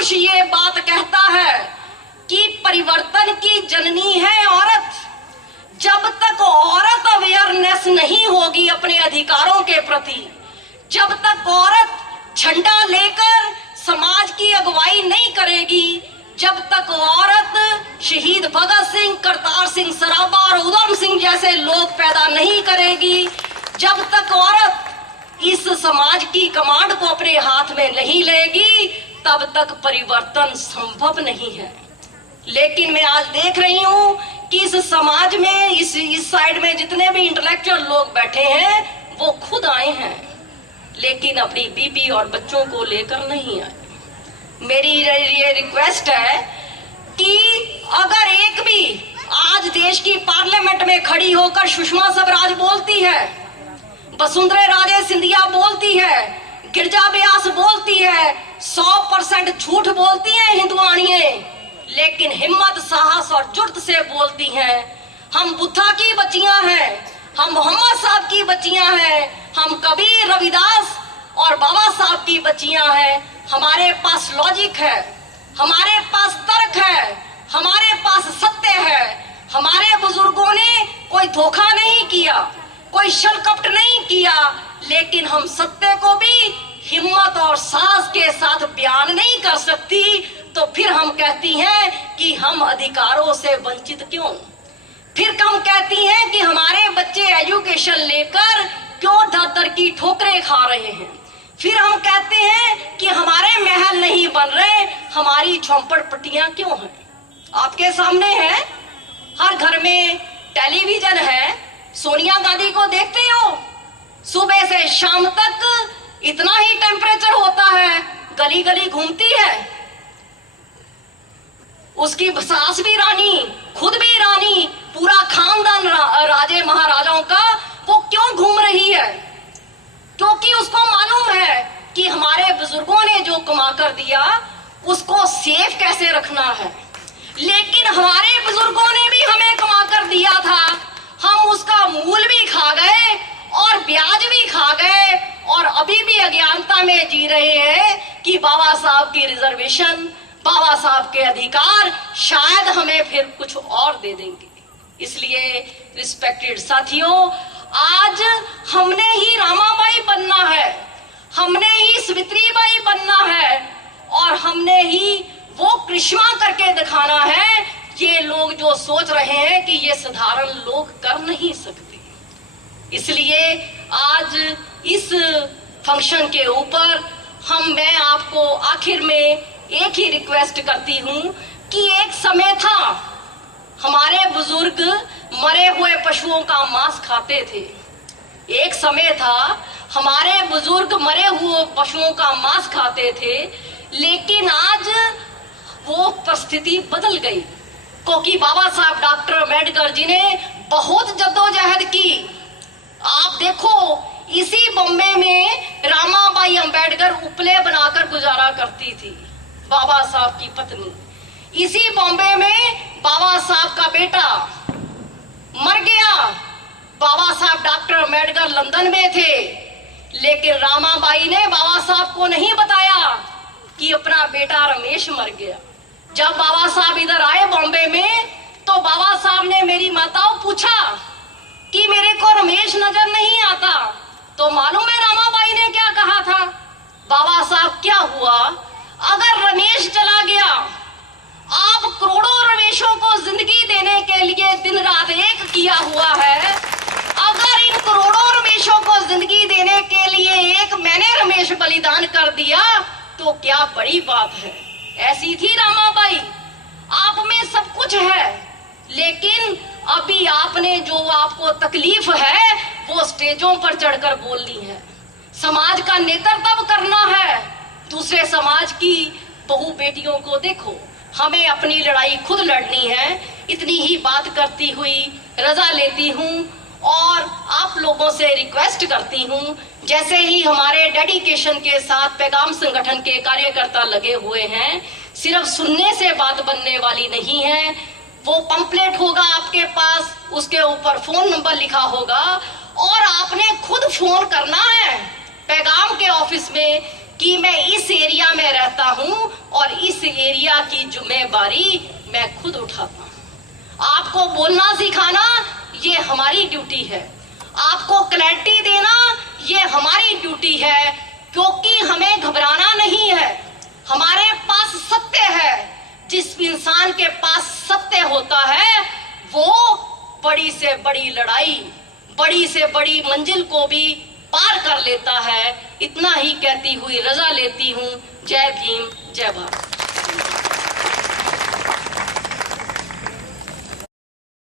पुरुष ये बात कहता है कि परिवर्तन की जननी है औरत। जब तक औरत अवेयरनेस नहीं होगी अपने अधिकारों के प्रति, जब तक औरत झंडा लेकर समाज की अगुवाई नहीं करेगी, जब तक औरत शहीद भगत सिंह, करतार सिंह सराबा और उधम सिंह जैसे लोग पैदा नहीं करेगी, जब तक औरत इस समाज की कमांड को अपने हाथ में नहीं लेगी, तब तक परिवर्तन संभव नहीं है। लेकिन मैं आज देख रही हूं कि इस समाज में इस साइड में जितने भी इंटेलेक्चुअल लोग बैठे हैं वो खुद आए हैं, लेकिन अपनी बीबी और बच्चों को लेकर नहीं आए। मेरी ये रिक्वेस्ट है कि अगर एक भी आज देश की पार्लियामेंट में खड़ी होकर सुषमा स्वराज बोलती है, वसुंधरा राजे सिंधिया बोलती है, गिरजा व्यास बोलती है, 100% झूठ बोलती हैं हिंदुआणिये, लेकिन हिम्मत, साहस और जुर्त से बोलती हैं। हम बुद्धा की बच्चियां हैं, हम मोहम्मद साहब की बच्चियां हैं, हम कबीर, रविदास और बाबा साहब की बच्चियां हैं। हमारे पास लॉजिक है, हमारे पास तर्क है, हमारे पास सत्य है। हमारे बुजुर्गों ने कोई धोखा नहीं किया, कोई छल कपट नहीं किया, लेकिन हम सत्य को भी हिम्मत और साहस के साथ बयान नहीं कर सकती, तो फिर हम कहती हैं कि हम अधिकारों से वंचित क्यों। फिर हम कहती हैं कि हमारे बच्चे एजुकेशन लेकर क्यों दर-दर की ठोकरें खा रहे हैं। फिर हम कहते हैं कि हमारे महल नहीं बन रहे, हमारी झोंपड़पट्टियां क्यों हैं। आपके सामने है, हर घर में टेलीविजन है, सोनिया गांधी को देखते हो, सुबह से शाम तक इतना ही टेम्परेचर होता है, गली गली घूमती है, उसकी सास भी रानी, खुद भी रानी, पूरा खानदान राजे महाराजाओं का, वो क्यों घूम रही है? क्योंकि उसको मालूम है कि हमारे बुजुर्गों ने जो कमा कर दिया उसको सेफ कैसे रखना है। लेकिन हमारे बुजुर्गों ने भी हमें कमा कर दिया था, हम उसका मूल भी खा गए और ब्याज भी खा गए, और अभी भी अज्ञानता में जी रहे हैं कि बाबा साहब की रिजर्वेशन, बाबा साहब के अधिकार शायद हमें फिर कुछ और दे देंगे। इसलिए रिस्पेक्टेड साथियों, आज हमने ही रामाबाई बनना है, हमने ही सावित्रीबाई बनना है, और हमने ही वो कृष्णा करके दिखाना है। ये लोग जो सोच रहे हैं कि ये साधारण लोग कर नहीं सकते। इसलिए आज इस फंक्शन के ऊपर मैं आपको आखिर में एक ही रिक्वेस्ट करती हूँ कि एक समय था हमारे बुजुर्ग मरे हुए पशुओं का मांस खाते थे। एक समय था हमारे बुजुर्ग मरे हुए पशुओं का मांस खाते थे, लेकिन आज वो परिस्थिति बदल गई, क्योंकि बाबा साहब डॉक्टर अम्बेडकर जी ने बहुत जद्दोजहद की। आप देखो, इसी बॉम्बे में रामाबाई अम्बेडकर उपले बनाकर गुजारा करती थी, बाबा साहब की पत्नी। इसी बॉम्बे में बाबा साहब का बेटा मर गया। बाबा साहब डॉक्टर अम्बेडकर लंदन में थे, लेकिन रामाबाई ने बाबा साहब को नहीं बताया कि अपना बेटा रमेश मर गया। जब बाबा साहब इधर आए बॉम्बे में, तो बाबा साहब ने मेरी माताओं पूछा कि मेरे को रमेश नजर नहीं आता। तो मालूम है रामाबाई ने क्या कहा था? बाबा साहब, क्या हुआ अगर रमेश चला गया? आप करोड़ों रमेशों को जिंदगी देने के लिए दिन रात एक किया हुआ है। अगर इन करोड़ों रमेशों को जिंदगी देने के लिए एक मैंने रमेश बलिदान कर दिया तो क्या बड़ी बात है। ऐसी थी रामाबाई। आप में सब कुछ है, लेकिन अभी आपने जो आपको तकलीफ है वो स्टेजों पर चढ़कर बोलनी है, समाज का नेतृत्व करना है। दूसरे समाज की बहू बेटियों को देखो, हमें अपनी लड़ाई खुद लड़नी है। इतनी ही बात करती हुई रजा लेती हूँ और आप लोगों से रिक्वेस्ट करती हूँ, जैसे ही हमारे डेडिकेशन के साथ पैगाम संगठन के कार्यकर्ता लगे हुए हैं, सिर्फ सुनने से बात बनने वाली नहीं है। वो पंपलेट होगा आपके पास, उसके ऊपर फोन नंबर लिखा होगा और आपने खुद फोन करना है पैगाम के ऑफिस में कि मैं इस एरिया में रहता हूं और इस एरिया की जिम्मेदारी मैं खुद उठाता हूं। आपको बोलना सिखाना ये हमारी ड्यूटी है, आपको क्लैरिटी देना ये हमारी ड्यूटी है, क्योंकि हमें घबराना नहीं है। हमारे पास सत्य है। जिस इंसान के पास सत्य होता है वो बड़ी से बड़ी लड़ाई, बड़ी से बड़ी मंजिल को भी पार कर लेता है। इतना ही कहती हुई रजा लेती हूं। जय भीम, जय भारत।